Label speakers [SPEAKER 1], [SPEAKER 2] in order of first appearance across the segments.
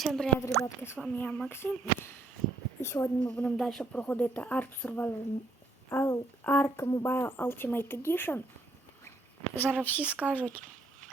[SPEAKER 1] всем привет, ребятки, з вами я Максим. І сьогодні ми будемо далі проходити Ark Survival Ark Mobile Ultimate Edition. Зараз всі скажуть,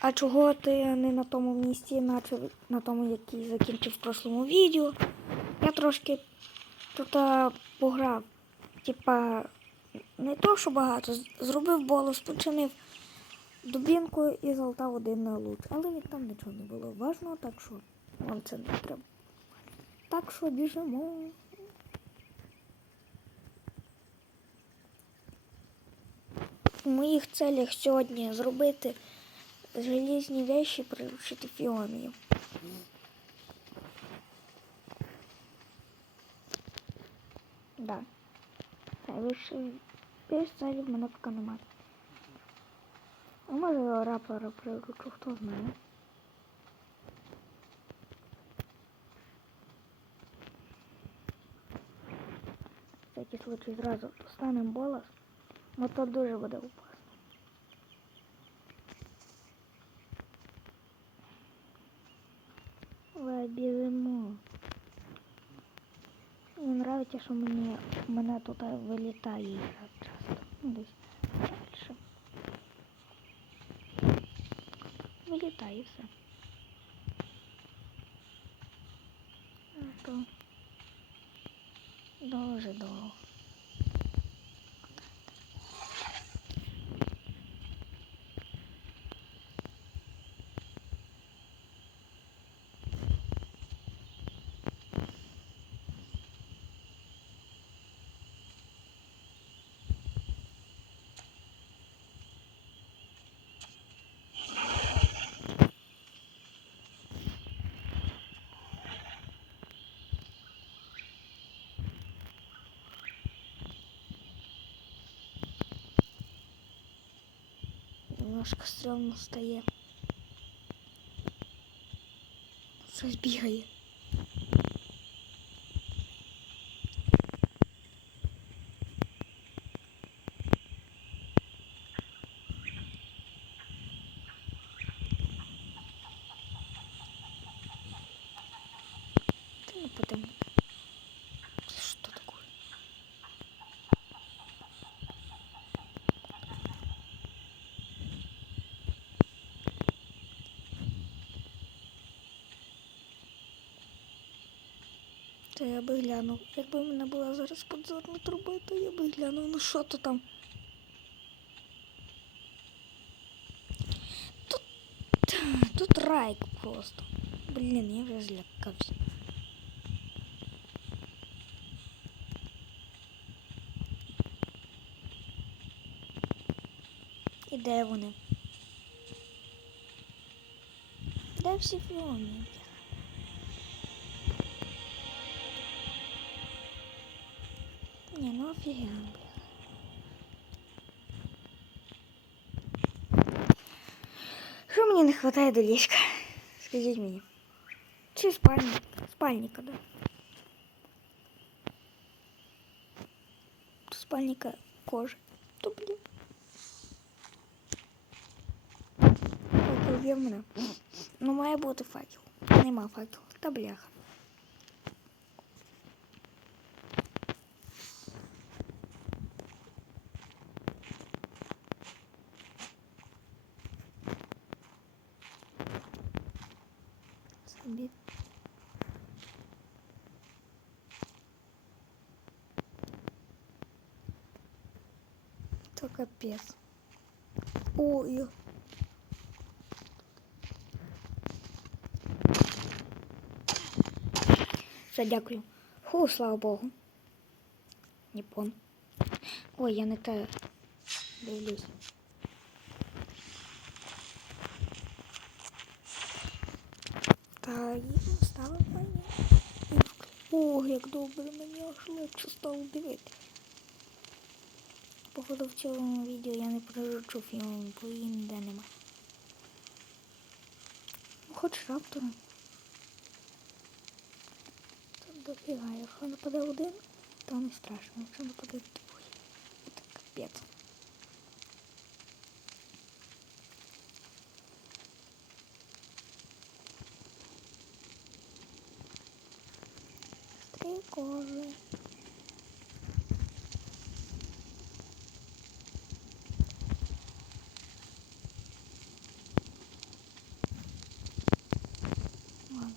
[SPEAKER 1] а чого ти не на тому місці, наче на тому, який закінчив в прошлому відео. Я трошки тут пограв. Типа, не то, що багато, зробив болос, починив дубінку і залутав один на луч. Але від там нічого не було важного, так що вам це не треба. Так що біжимо. У моїх целях сьогодні зробити желізні вещі, приручити фіомію. Да. Найвищий більш целів в мене поки немає. А може рапора приручу, хто знає. Всякий случай зразу достанемо болос, бо то дуже буде опасно. Давай біжимо. Мені подобається, що мені, мене тут вилітає часто. Ну, Десь дальше. Вилітає все. Немножко стрёмно стає. Щось бігає. Ты То я би глянув. Якби в мене була зараз подзорна труба, то я би глянув. Ну що то там? Тут, тут райк просто. Блін, я вже злякався. І де вони? Де всі фіони? Не, ну офигенно, бля. Що мені не хватає до ліжка? Скажіть мені. Чи спальник? Спальника, да. Спальника кожи. То блін. Факел є в мене. Ну має бути факел. Нема факел. Та бляха. То. Ой. Все, дякую. Фу, слава Богу. Ніпон. Ой, я не те дивлюсь. Та стало мені. Ох, як добре, мені аж легше стало дивитися. Походу в цьому відео я не приручу фільм, бо її ніде нема. Ну, Хоч раптора. Тут дофіга, якщо нападе один, то не страшно. Якщо нападе двоє, це капець. школи. Ладно.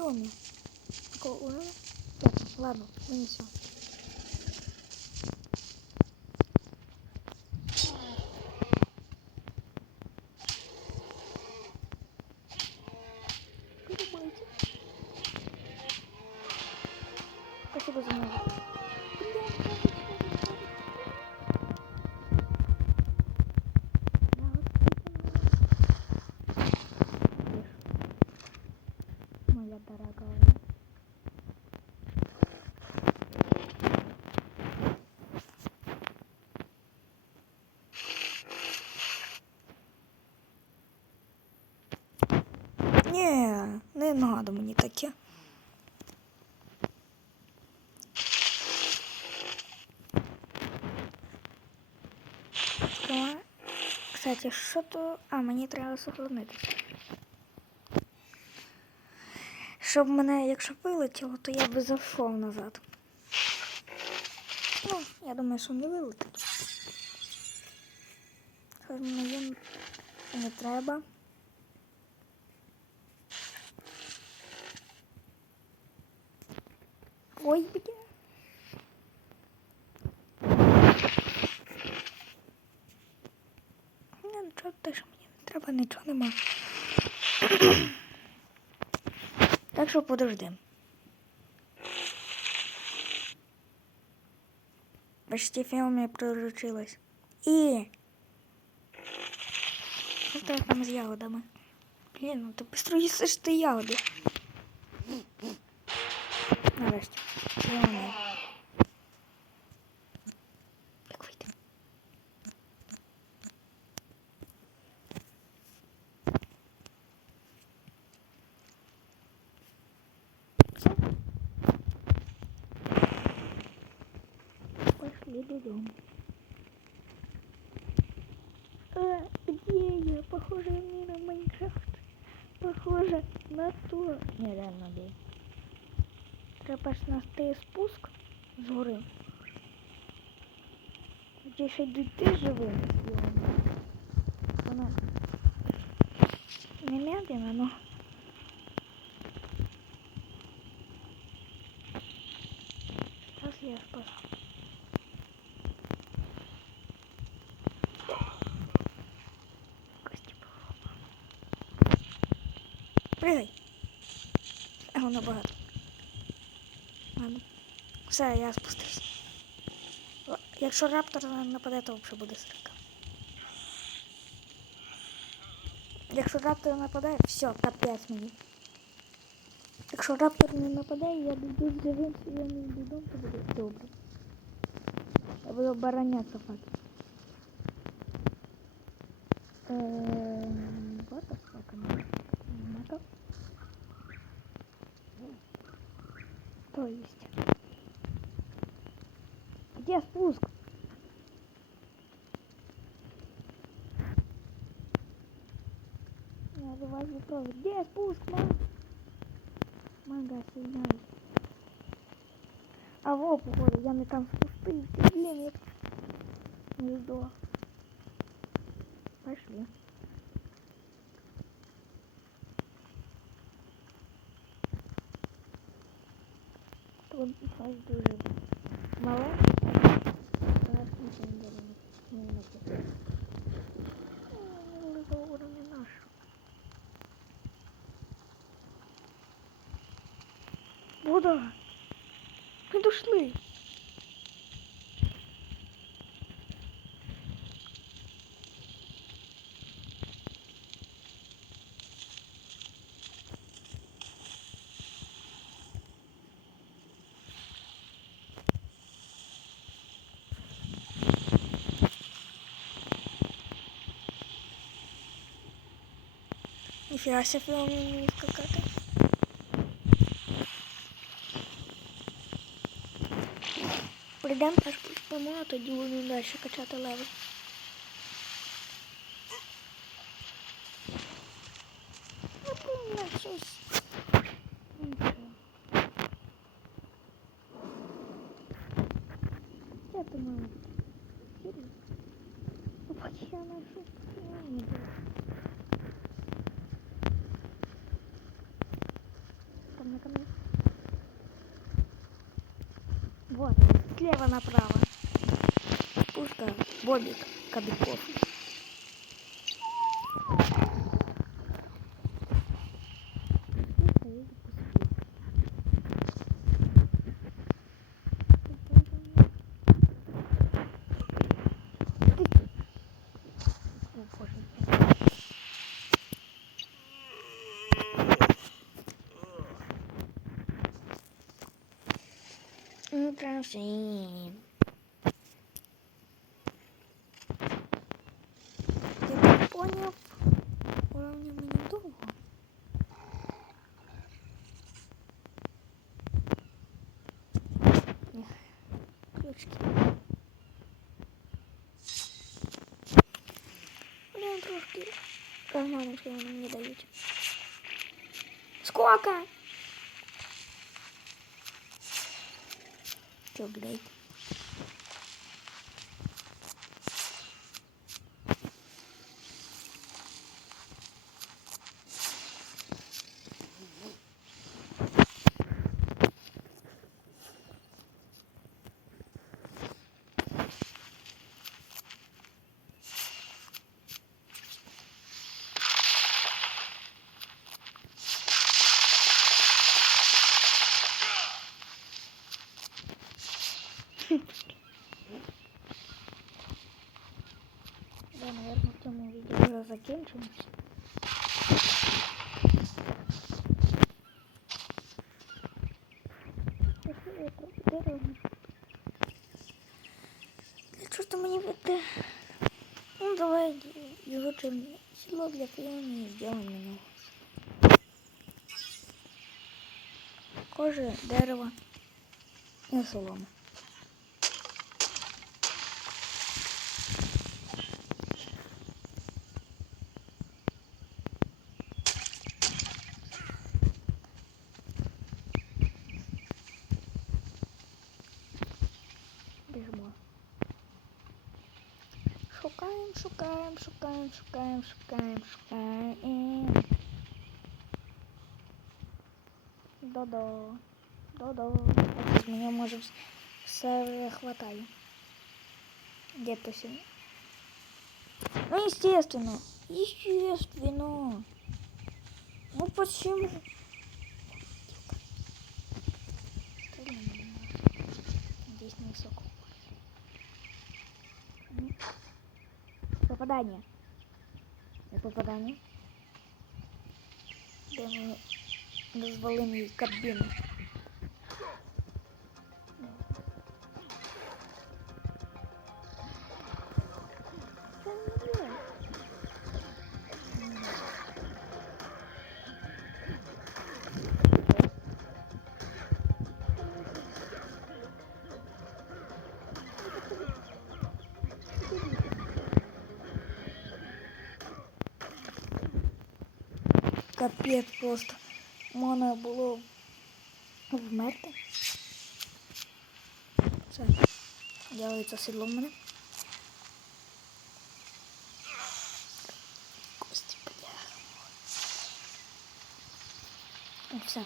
[SPEAKER 1] Йоми. Такого, уровня. Ладно, вынесем. Спасибо за мою. Ні, не надо мені таке. Кстати, що то. А, мені треба сохранитися. Щоб мене, якщо вилетіло, то я би зайшов назад. Ну, я думаю, що не вилетить. Що мені не треба. Ой, бля. Не, нічого теж мені не треба, нічого нема. Так що подожди. Почти фіомія приручилась. І. Що так там з ягодами? Блін, ну ти быстро їсиш ти ягоди. Нарешті. Фіомія. Як вийти? Пошли додому. А, где я? Похоже не на Майнкрафт. Похоже на то. Не, реально бей. Треба ж спуск з гори. Де ще дійти живим. Вона не медленно, но... Сейчас я спас. Пригай. А воно багато. Ладно. Все, я спустився. Якщо раптор нападе, то взагалі буде срика. Якщо раптор нападе, все, капець мені. Якщо раптор не нападе, я дійду з живим, я не додому, то буде добре. Я буду оборонятися факт. What the fuck am I? Нету? То есть. Где спуск? Давай попробую. Где спуск, мам? Мага, соединяй. А во, походу, я не там спустився. Блин, я не здох. Пошли. Фаз дуже мале, Зараз нічого не! Ніфіга себе він вміє скакати. Прийдемо аж поспимо, а тоді будемо далі качати левел. налево направо. Пушка, Бобик, Кобяков. Боже. Ну, прям все. Я так понял, уровня мені довго. Ех, Ключики. Блин, трошки розманочки вони мені дають. Сколько? Блядь? Да, наверное, в цьому відео вже закінчимо. Що то мені веде? Ну давай його чим село для фільму і зробимо мене. Кожи, дерево і соломи. Біжимо. Шукаємо, шукаємо, шукаємо, шукаємо, шукаємо, шукаємо. Додо. Додо. Ось мені може вс- все хватає. Где-то сегодня. Ну, естественно. Естественно. Ну почему? Попадание. Не попадание. Да мы дозволимо їй кабіну. Капець просто. Можна було вмерти. Все. Ділається сідло в мене. Кості, бля. І все.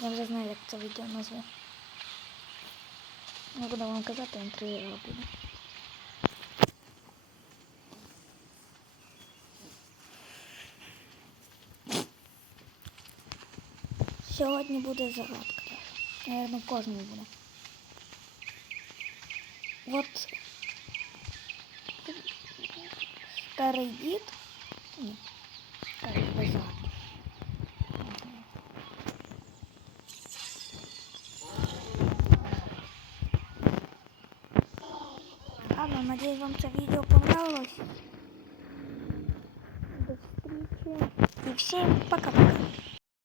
[SPEAKER 1] Я вже знаю, як це відео назву. Не буду вам казати, інтрига буде. Сьогодні буде загадка. Наверно, кожному буде. От старий дід. Ні. Старий без загадки. Ладно, надеюсь, вам это видео понравилось. До встречи. И всем пока-пока.